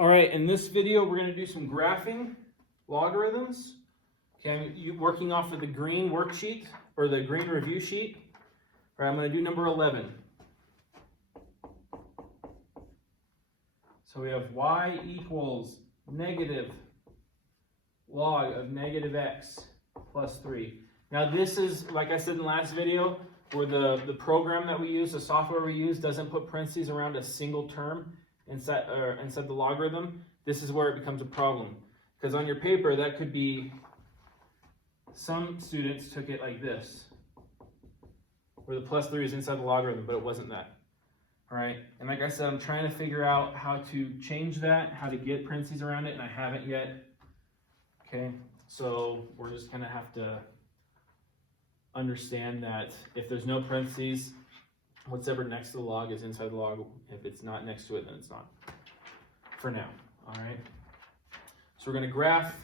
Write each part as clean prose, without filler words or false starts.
All right, in this video, we're going to do some graphing logarithms. Okay, I'm working off of the green worksheet or the green review sheet. All right, I'm going to do number 11. So we have y equals negative log of negative x plus 3. Now this is, like I said in the last video, where the program that we use, the software we use, doesn't put parentheses around a single term inside the logarithm. This is where it becomes a problem. Because on your paper, that could be, some students took it like this, where the plus 3 is inside the logarithm, but it wasn't that. All right, and like I said, I'm trying to figure out how to change that, how to get parentheses around it, and I haven't yet. Okay, so we're just gonna have to understand that if there's no parentheses, whatever next to the log is inside the log. If it's not next to it, then it's not. For now, all right? So we're gonna graph.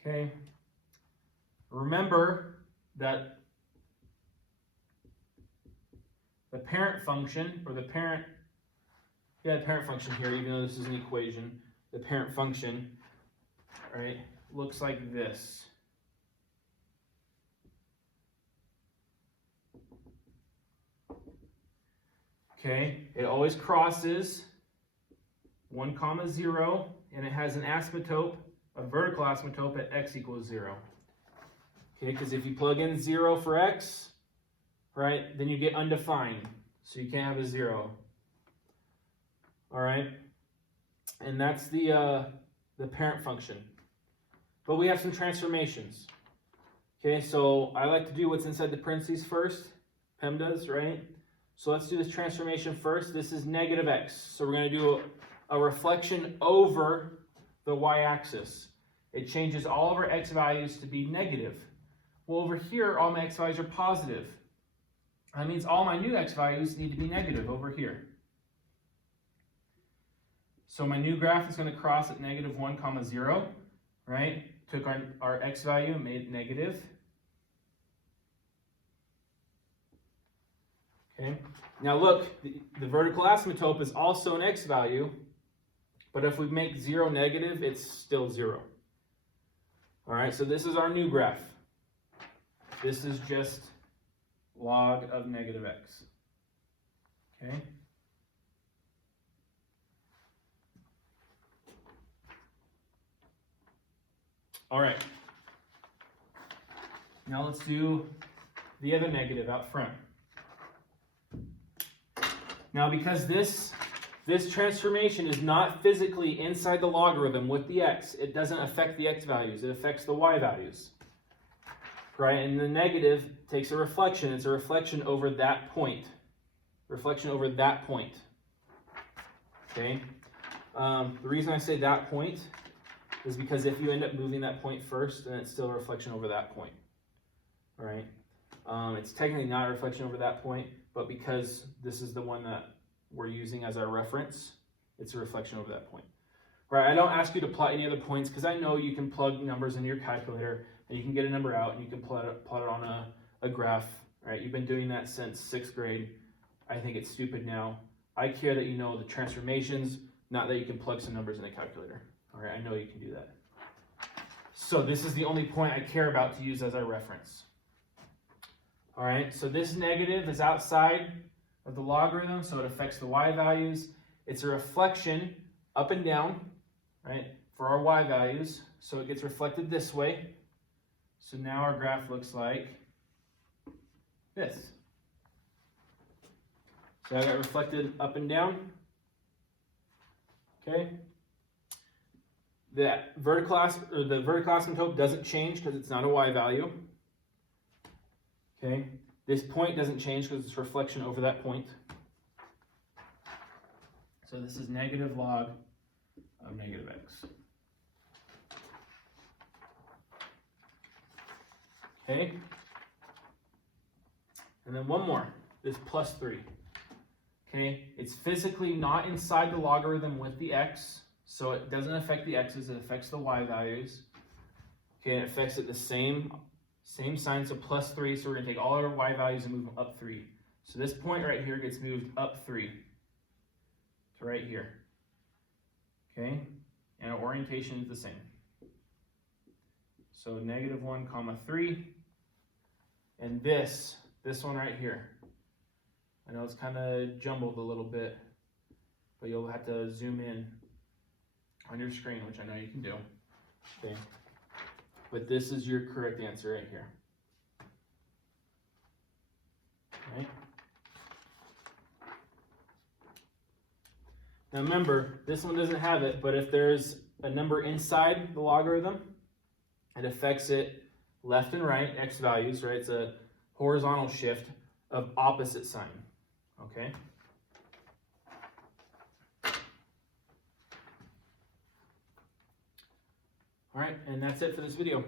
Okay, remember that the parent function, or the parent function here, even though this is an equation, the parent function, right, looks like this. Okay, it always crosses 1, 0, and it has an asymptote, a vertical asymptote at x equals 0. Okay, because if you plug in 0 for x, right, then you get undefined, so you can't have a 0. All right, and that's the parent function. But we have some transformations. Okay, so I like to do what's inside the parentheses first. Pem does, right? So let's do this transformation first. This is negative x. So we're going to do a reflection over the y-axis. It changes all of our x values to be negative. Well, over here, all my x values are positive. That means all my new x values need to be negative over here. So my new graph is going to cross at negative 1, 0, right? Took our x value and made it negative. Okay. Now look, the vertical asymptote is also an x value, but if we make 0 negative, it's still 0. All right, so this is our new graph. This is just log of negative x. Okay. All right. Now let's do the other negative out front. Now because this transformation is not physically inside the logarithm with the x, it doesn't affect the x values, it affects the y values. Right, and the negative takes a reflection. It's a reflection over that point. Reflection over that point. Okay. The reason I say that point is because if you end up moving that point first, then it's still a reflection over that point. All right. It's technically not a reflection over that point, but because this is the one that we're using as our reference, it's a reflection over that point. Right. I don't ask you to plot any other points because I know you can plug numbers into your calculator and you can get a number out and you can plot it on a graph. Right. You've been doing that since 6th grade. I think it's stupid now. I care that you know the transformations, not that you can plug some numbers in a calculator. All right, I know you can do that. So this is the only point I care about to use as our reference. All right, so this negative is outside of the logarithm, so it affects the y values. It's a reflection up and down, right, for our y values. So it gets reflected this way. So now our graph looks like this. So I got reflected up and down. Okay. The vertical asymptote doesn't change because it's not a y value. Okay. This point doesn't change because it's reflection over that point. So this is negative log of negative x. Okay. And then one more. This plus 3. Okay. It's physically not inside the logarithm with the x. So it doesn't affect the x's, it affects the y values. Okay, and it affects it the same sign, so plus 3. So we're going to take all our y values and move them up 3. So this point right here gets moved up 3. right here. Okay, and our orientation is the same. So -1, 3, and this one right here. I know it's kind of jumbled a little bit, but you'll have to zoom in on your screen, which I know you can do. Okay, but this is your correct answer right here. Right? Now remember, this one doesn't have it, but if there's a number inside the logarithm, it affects it left and right, x values, right? It's a horizontal shift of opposite sign, okay? All right, and that's it for this video.